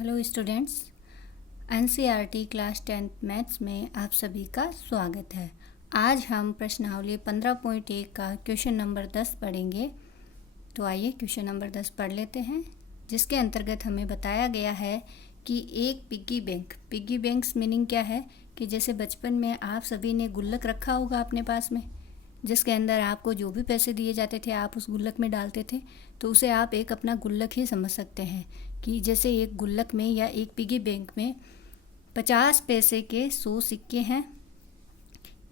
Hello students, NCERT class 10th maths में आप सभी का स्वागत है। आज हम प्रश्नावली 15.1 का क्वेश्चन नंबर 10 पढ़ेंगे। तो आइए क्वेश्चन नंबर 10 पढ़ लेते हैं, जिसके अंतर्गत हमें बताया गया है कि एक पिग्गी बैंक्स मीनिंग क्या है कि जैसे बचपन में आप सभी ने गुल्लक रखा होगा अपने पास में, जिसके अंदर आपको जो भी पैसे दिए जाते थे आप उस गुल्लक में डालते थे, तो उसे आप एक अपना गुल्लक ही समझ सकते हैं कि जैसे एक गुल्लक में या एक पिगी बैंक में 50 पैसे के 100 सिक्के हैं,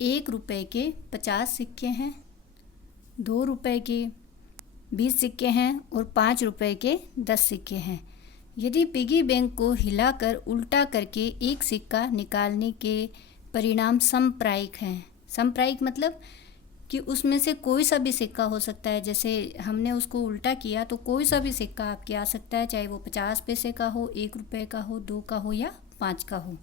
1 रुपए के 50 सिक्के हैं, 2 रुपए के 20 सिक्के हैं और 5 रुपए के 10 सिक्के हैं। यदि पिगी बैंक को हिलाकर उल्टा करके एक सिक्का निकालने के परिणाम समप्रायिक हैं। समप्रायिक मतलब कि उसमें से कोई सा भी सिक्का हो सकता है। जैसे हमने उसको उल्टा किया तो कोई सा भी सिक्का आपके आ सकता है, चाहे वो 50 पैसे का हो, 1 रुपए का हो, 2 का हो या 5 का हो।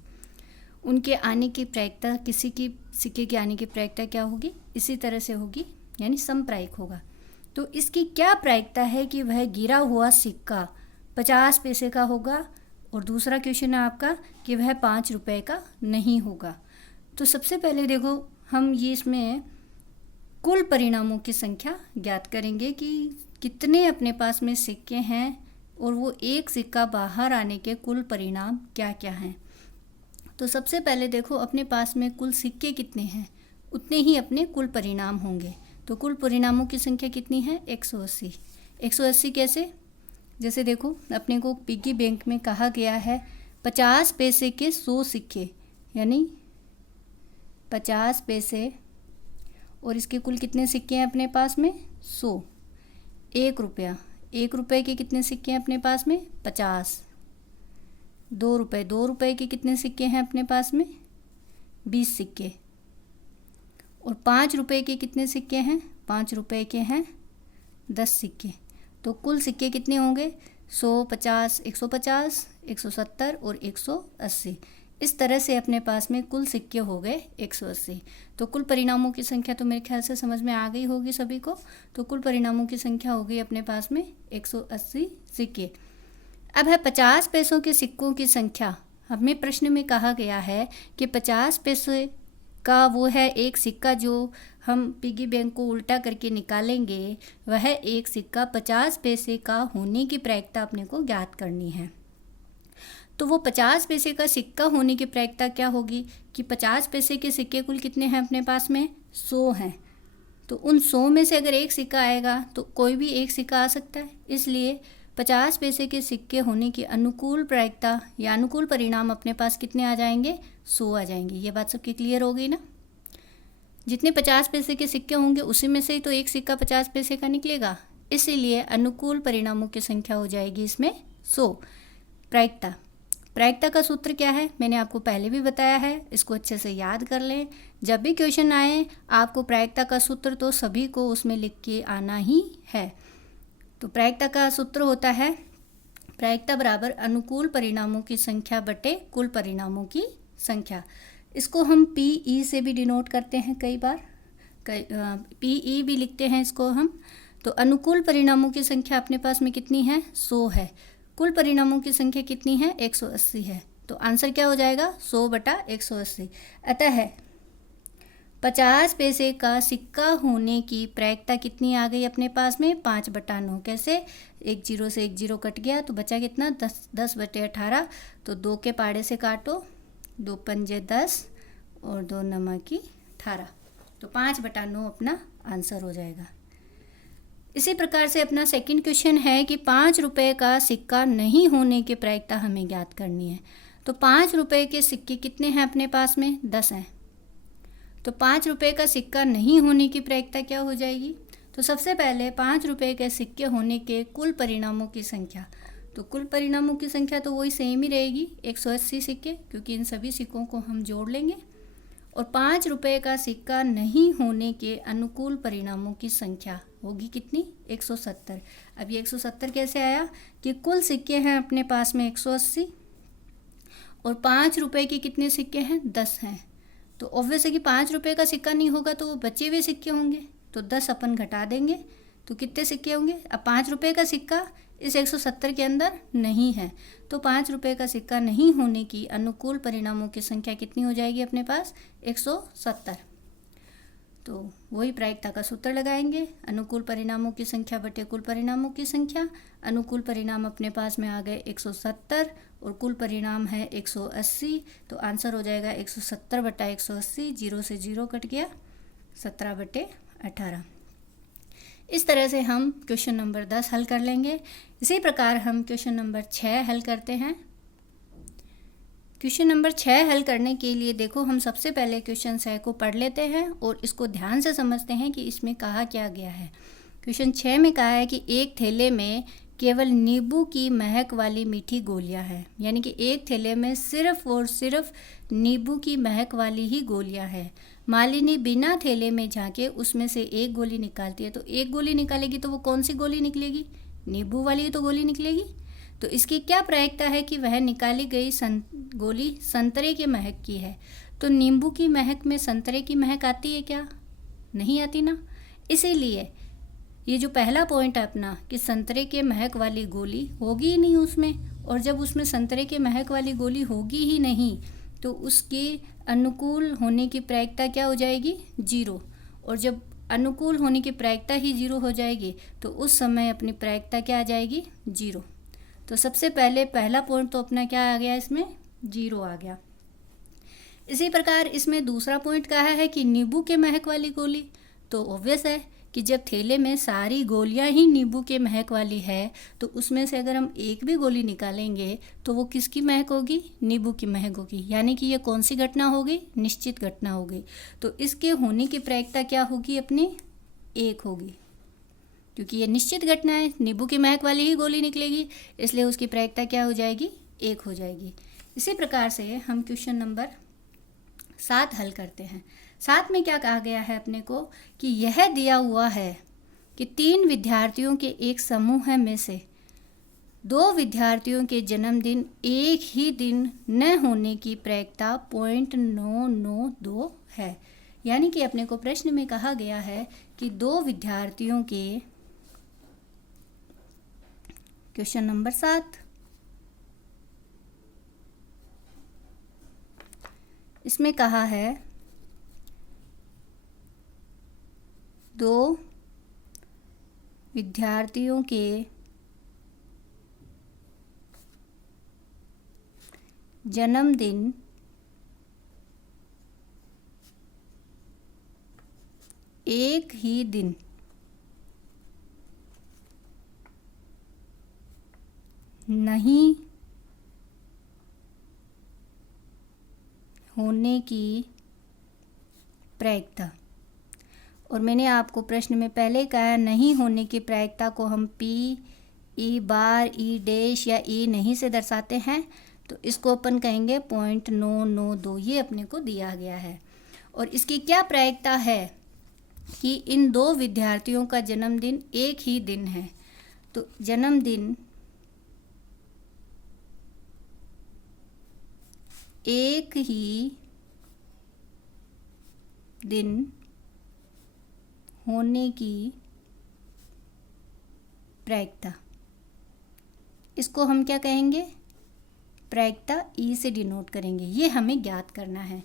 उनके आने की प्रायिकता, किसी की सिक्के के आने की प्रायिकता क्या होगी, इसी तरह से होगी, यानी समप्रायिक होगा। तो इसकी क्या प्रायिकता है कि वह गिरा हुआ सिक्का 50 पैसे का होगा, और दूसरा क्वेश्चन है आपका कि वह 5 रुपए का नहीं होगा। तो सबसे पहले देखो, हम ये इसमें कुल परिणामों की संख्या ज्ञात करेंगे कि कितने अपने पास में सिक्के हैं और वो एक सिक्का बाहर आने के कुल परिणाम क्या क्या हैं। तो सबसे पहले देखो, अपने पास में कुल सिक्के कितने हैं उतने ही अपने कुल परिणाम होंगे। तो कुल परिणामों की संख्या कितनी है, 180। 180 कैसे, जैसे देखो अपने को पिग्गी बैंक में कहा गया है 50 पैसे के 100 सिक्के, यानी 50 पैसे, और इसके कुल कितने सिक्के हैं अपने पास में, 100। 1 रुपया, 1 रुपए के कितने सिक्के हैं अपने पास में, 50। 2 रुपए, 2 रुपए के कितने सिक्के हैं अपने पास में, 20 सिक्के। और 5 रुपए के कितने सिक्के हैं, 5 रुपए के हैं 10 सिक्के। तो कुल सिक्के कितने होंगे, 100, 50, 150, 170 और 180। इस तरह से अपने पास में कुल सिक्के हो गए 180। तो कुल परिणामों की संख्या तो मेरे ख्याल से समझ में आ गई होगी सभी को। तो कुल परिणामों की संख्या हो गई अपने पास में 180 सिक्के। अब है 50 पैसों के सिक्कों की संख्या। हमें प्रश्न में कहा गया है कि 50 पैसे का वो है एक सिक्का जो हम पिगी बैंक को उल्टा करके निकालेंगे, वह एक सिक्का 50 पैसे का होने की प्रायिकता अपने को ज्ञात करनी है। तो वो 50 पैसे का सिक्का होने की प्रायिकता क्या होगी कि 50 पैसे के सिक्के कुल कितने हैं अपने पास में, 100 हैं। तो उन 100 में से अगर एक सिक्का आएगा तो कोई भी एक सिक्का आ सकता है, इसलिए 50 पैसे के सिक्के होने की अनुकूल प्रायिकता या अनुकूल परिणाम अपने पास कितने आ जाएंगे, 100 आ जाएंगे। ये बात सबकी क्लियर हो गई ना। जितने 50 पैसे के सिक्के होंगे उसी में से ही तो एक सिक्का 50 पैसे का निकलेगा, इसीलिए अनुकूल परिणामों की संख्या हो जाएगी इसमें 100। प्रायिकता का सूत्र क्या है, मैंने आपको पहले भी बताया है, इसको अच्छे से याद कर लें। जब भी क्वेश्चन आए आपको प्रायिकता का सूत्र तो सभी को उसमें लिख के आना ही है। तो प्रायिकता का सूत्र होता है प्रायिकता बराबर अनुकूल परिणामों की संख्या बटे कुल परिणामों की संख्या। इसको हम PE से भी डिनोट करते हैं, कई बार PE भी लिखते हैं इसको हम। तो अनुकूल परिणामों की संख्या अपने पास में कितनी है, 100 है। कुल परिणामों की संख्या कितनी है, 180 है। तो आंसर क्या हो जाएगा, 100/180। अतः 50 पैसे का सिक्का होने की प्रायिकता कितनी आ गई अपने पास में, 5/9। कैसे, एक जीरो से एक जीरो कट गया तो बचा कितना, 10/18। तो 2 के पाड़े से काटो, 2 पंजे 10 और 2 नमकी 18। तो 5/9 अपना आंसर हो जाएगा। इसी प्रकार से अपना सेकंड क्वेश्चन है कि 5 रुपए का सिक्का नहीं होने की प्रायिकता हमें ज्ञात करनी है। तो 5 रुपए के सिक्के कितने हैं अपने पास में, 10 हैं। तो 5 रुपए का सिक्का नहीं होने की प्रायिकता क्या हो जाएगी, तो सबसे पहले 5 रुपए के सिक्के होने के कुल परिणामों की संख्या। तो कुल परिणामों की संख्या तो वही सेम ही रहेगी, 180 सिक्के, क्योंकि इन सभी सिक्कों को हम जोड़ लेंगे। और 5 रुपए का सिक्का नहीं होने के अनुकूल परिणामों की संख्या होगी कितनी, 170। अब ये 170 कैसे आया कि कुल सिक्के हैं अपने पास में 180 और 5 रुपए के कितने सिक्के हैं, 10 हैं। तो ऑब्वियस है कि 5 रुपए का सिक्का नहीं होगा तो वो बचे हुए सिक्के होंगे, तो 10 अपन घटा देंगे तो कितने सिक्के होंगे। अब 5 रुपए का सिक्का इस 170 के अंदर नहीं है। तो 5 रुपये का सिक्का नहीं होने की अनुकूल परिणामों की संख्या कितनी हो जाएगी अपने पास? 170। तो वही प्रायिकता का सूत्र लगाएंगे, अनुकूल परिणामों की संख्या बटे कुल परिणामों की संख्या। अनुकूल परिणाम अपने पास में आ गए 170 और कुल परिणाम है 180। तो आंसर हो जाएगा 170 बटा 180, 0 से 0 कट गया, 17 बटे 18। इस तरह से हम क्वेश्चन नंबर 10 हल कर लेंगे। इसी प्रकार हम क्वेश्चन नंबर 6 हल करते हैं। क्वेश्चन नंबर 6 हल करने के लिए देखो, हम सबसे पहले क्वेश्चन 6 को पढ़ लेते हैं और इसको ध्यान से समझते हैं कि इसमें कहा क्या गया है। क्वेश्चन 6 में कहा है कि एक थैले में केवल नींबू की महक वाली मीठी गोलियां हैं, यानी कि एक थैले में सिर्फ और सिर्फ नींबू की महक वाली ही गोलियां हैं। मालिनी बिना थैले में झांके उसमें से एक गोली निकालती है। तो एक गोली निकालेगी तो वो कौन सी गोली निकलेगी? नींबू वाली तो गोली निकलेगी। तो इसकी क्या प्रायिकता है कि वह निकाली गई गोली संतरे की महक की है। तो नींबू की महक में संतरे की महक आती है क्या? नहीं आती ना। इसीलिए ये जो पहला पॉइंट है अपना कि संतरे के महक वाली गोली होगी ही नहीं उसमें, और जब उसमें संतरे के महक वाली गोली होगी ही नहीं तो उसके अनुकूल होने की प्रायिकता क्या हो जाएगी? 0। और जब अनुकूल होने की प्रायिकता ही 0 हो जाएगी तो उस समय अपनी प्रायिकता क्या आ जाएगी? 0। तो सबसे पहले पहला पॉइंट तो अपना क्या आ गया? इसमें 0 आ गया। इसी प्रकार इसमें दूसरा पॉइंट कहा है कि नींबू के महक वाली गोली। तो ऑब्वियस है कि जब थैले में सारी गोलियां ही नींबू के महक वाली है तो उसमें से अगर हम एक भी गोली निकालेंगे तो वो किसकी महक होगी? नींबू की महक होगी। यानी कि ये कौन सी घटना होगी? निश्चित घटना होगी। तो इसके होने की प्रायिकता क्या होगी अपनी? 1 होगी, क्योंकि ये निश्चित घटना है, नींबू की महक वाली ही गोली निकलेगी, इसलिए उसकी प्रायिकता क्या हो जाएगी? 1 हो जाएगी। इसी प्रकार से हम क्वेश्चन नंबर 7 हल करते हैं। 7 में क्या कहा गया है अपने को कि यह दिया हुआ है कि 3 विद्यार्थियों के एक समूह में से 2 विद्यार्थियों के जन्मदिन एक ही दिन न होने की प्रायिकता 0.992 है। यानी कि अपने को प्रश्न में कहा गया है कि 2 विद्यार्थियों के, क्वेश्चन नंबर 7, इसमें कहा है 2 विद्यार्थियों के जन्मदिन एक ही दिन नहीं होने की प्रायिकता। और मैंने आपको प्रश्न में पहले कहा, नहीं होने की प्रायिकता को हम P, E बार, E डैश या E नहीं से दर्शाते हैं, तो इसको अपन कहेंगे 0.992। ये अपने को दिया गया है। और इसकी क्या प्रायिकता है कि इन 2 विद्यार्थियों का जन्मदिन एक ही दिन है। तो जन्मदिन एक ही दिन होने की प्रायिकता, इसको हम क्या कहेंगे? प्रायिकता E से डिनोट करेंगे। ये हमें ज्ञात करना है।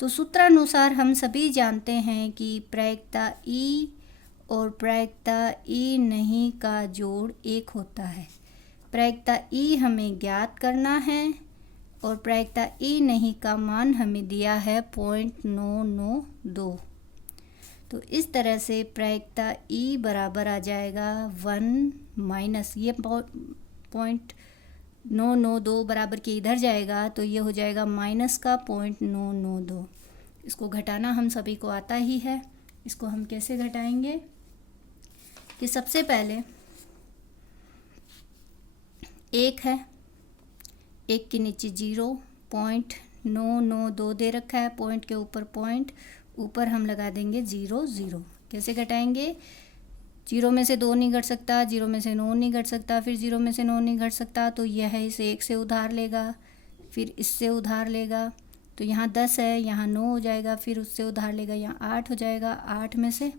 तो सूत्रानुसार हम सभी जानते हैं कि प्रायिकता E और प्रायिकता E नहीं का जोड़ 1 होता है। प्रायिकता E हमें ज्ञात करना है और प्रायिकता E नहीं का मान हमें दिया है 0.992। तो इस तरह से प्रायिकता E बराबर आ जाएगा 1 माइनस, ये 0.992 बराबर के इधर जाएगा तो ये हो जाएगा माइनस का 0.992। इसको घटाना हम सभी को आता ही है। इसको हम कैसे घटाएंगे कि सबसे पहले 1 है, 1 के नीचे 0.992 दे रखा है, पॉइंट के ऊपर पॉइंट, ऊपर हम लगा देंगे 0 0। कैसे घटाएंगे? 0 में से 2 नहीं घट सकता, 0 में से 9 नहीं घट सकता, फिर 0 में से 9 नहीं घट सकता तो यह इस 1 से उधार लेगा, फिर इससे उधार लेगा, तो यहाँ 10 है, यहाँ 9 हो जाएगा, फिर उससे उधार लेगा, यहाँ 8 हो जाएगा। 8 में से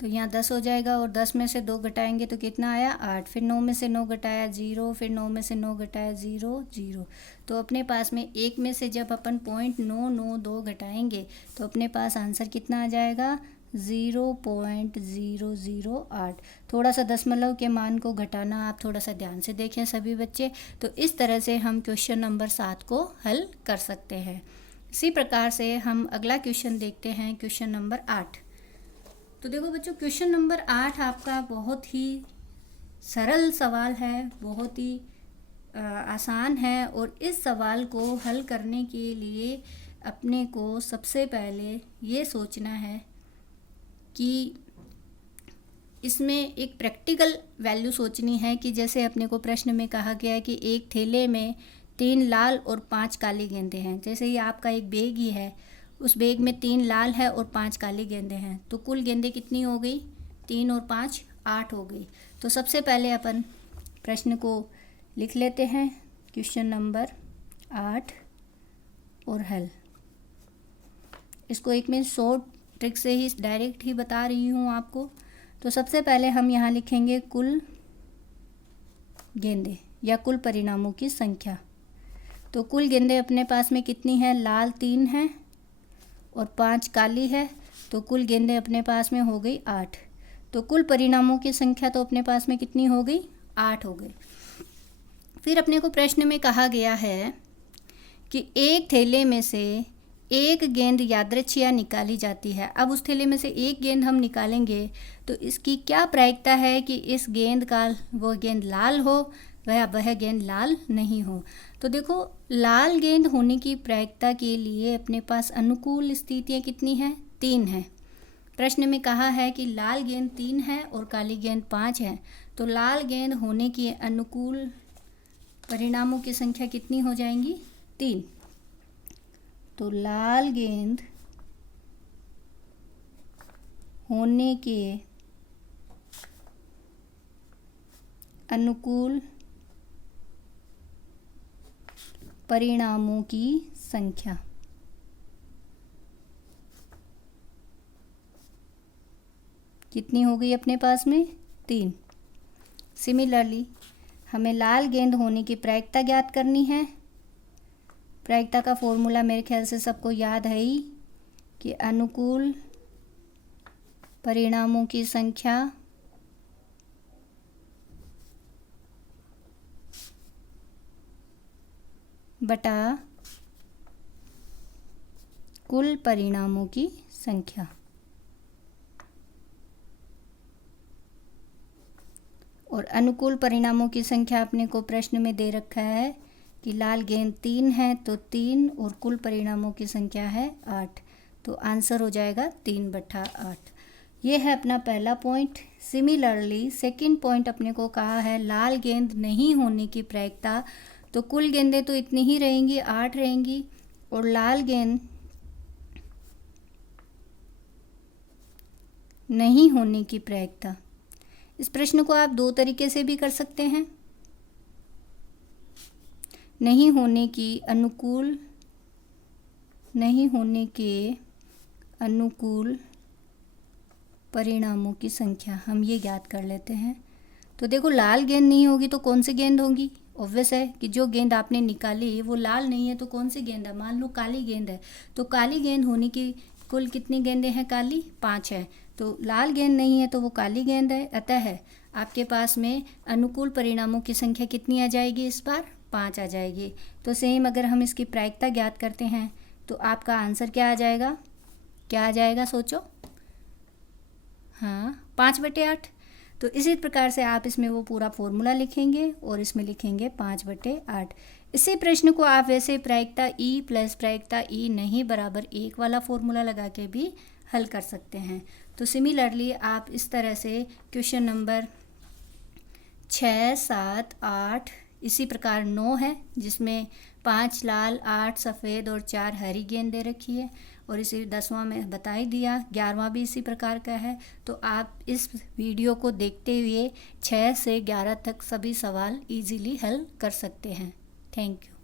तो यहाँ 10 हो जाएगा और 10 में से 2 घटाएंगे तो कितना आया 8। फिर 9 में से 9 घटाया 0, फिर 9 में से 9 घटाया 0 0। तो अपने पास में एक में से जब अपन 0.992 घटाएंगे तो अपने पास आंसर कितना आ जाएगा 0.008। थोड़ा सा दशमलव के मान को घटाना आप थोड़ा सा ध्यान से देखें सभी बच्चे। तो इस तरह से हम क्वेश्चन नंबर 7 को हल कर सकते हैं। इसी प्रकार से हम अगला क्वेश्चन देखते हैं, क्वेश्चन नंबर 8। तो देखो बच्चों, क्वेश्चन नंबर 8 आपका बहुत ही सरल सवाल है, बहुत ही आसान है। और इस सवाल को हल करने के लिए अपने को सबसे पहले ये सोचना है कि इसमें एक प्रैक्टिकल वैल्यू सोचनी है कि जैसे अपने को प्रश्न में कहा गया है कि एक थैले में 3 लाल और 5 काली गेंदें हैं। जैसे ही आपका एक बैग ही है, उस बैग में 3 लाल है और 5 काली गेंदें हैं, तो कुल गेंदें कितनी हो गई 3 और 5 8 हो गई। तो सबसे पहले अपन प्रश्न को लिख लेते हैं, क्वेश्चन नंबर 8 और हल। इसको एक मैं शॉर्ट ट्रिक से ही डायरेक्ट ही बता रही हूँ आपको। तो सबसे पहले हम यहाँ लिखेंगे कुल गेंदें या कुल परिणामों की संख्या। तो कुल गेंदें अपने पास में कितनी है, लाल 3 है और 5 काली है, तो कुल गेंदें अपने पास में हो गई 8। तो कुल परिणामों की संख्या तो अपने पास में कितनी हो गई 8 हो गई। फिर अपने को प्रश्न में कहा गया है कि एक थैले में से एक गेंद यादृच्छिक निकाली जाती है। अब उस थैले में से एक गेंद हम निकालेंगे तो इसकी क्या प्रायिकता है कि इस गेंद का वो गेंद लाल हो वह गेंद लाल नहीं हो। तो देखो, लाल गेंद होने की प्रायिकता के लिए अपने पास अनुकूल स्थितियाँ कितनी हैं 3 हैं। प्रश्न में कहा है कि लाल गेंद 3 है और काली गेंद 5 है। तो लाल गेंद होने की अनुकूल परिणामों की संख्या कितनी हो जाएंगी 3। तो लाल गेंद होने के अनुकूल परिणामों की संख्या कितनी हो गई अपने पास में 3। सिमिलरली हमें लाल गेंद होने की प्रायिकता ज्ञात करनी है। प्रायिकता का फॉर्मूला मेरे ख्याल से सबको याद है ही कि अनुकूल परिणामों की संख्या बटा कुल परिणामों की संख्या। और अनुकूल परिणामों की संख्या अपने को प्रश्न में दे रखा है कि लाल गेंद 3 है तो 3 और कुल परिणामों की संख्या है 8। तो आंसर हो जाएगा 3/8। ये है अपना पहला पॉइंट। सिमिलरली सेकंड पॉइंट अपने को कहा है लाल गेंद नहीं होने की प्रायिकता। तो कुल गेंदें तो इतनी ही रहेंगी 8 रहेंगी और लाल गेंद नहीं होने की प्रायिकता। इस प्रश्न को आप 2 तरीके से भी कर सकते हैं। नहीं होने के अनुकूल परिणामों की संख्या हम ये ज्ञात कर लेते हैं। तो देखो, लाल गेंद नहीं होगी तो कौन सी गेंद होगी। ऑब्वियस है कि जो गेंद आपने निकाली वो लाल नहीं है तो कौन सी गेंद है, मान लो काली गेंद है। तो काली गेंद होने की कुल कितनी गेंदें हैं काली 5 है। तो लाल गेंद नहीं है तो वो काली गेंद है। अतः आपके पास में अनुकूल परिणामों की संख्या कितनी आ जाएगी, इस बार 5 आ जाएगी। तो सेम अगर हम इसकी प्रायिकता ज्ञात करते हैं तो आपका आंसर क्या आ जाएगा, क्या आ जाएगा सोचो। हाँ, 5/8। तो इसी प्रकार से आप इसमें वो पूरा फॉर्मूला लिखेंगे और इसमें लिखेंगे 5/8। इसी प्रश्न को आप वैसे प्रायिकता E प्लस प्रायिकता E नहीं बराबर 1 वाला फॉर्मूला लगा के भी हल कर सकते हैं। तो सिमिलरली आप इस तरह से क्वेश्चन नंबर 6, 7, 8, इसी प्रकार 9 है जिसमें 5 लाल, 8 सफ़ेद और 4 हरी गेंद दे रखी है। और इसी 10वां में बता ही दिया, 11वां भी इसी प्रकार का है। तो आप इस वीडियो को देखते हुए 6 से 11 तक सभी सवाल इजीली हल कर सकते हैं। Thank you.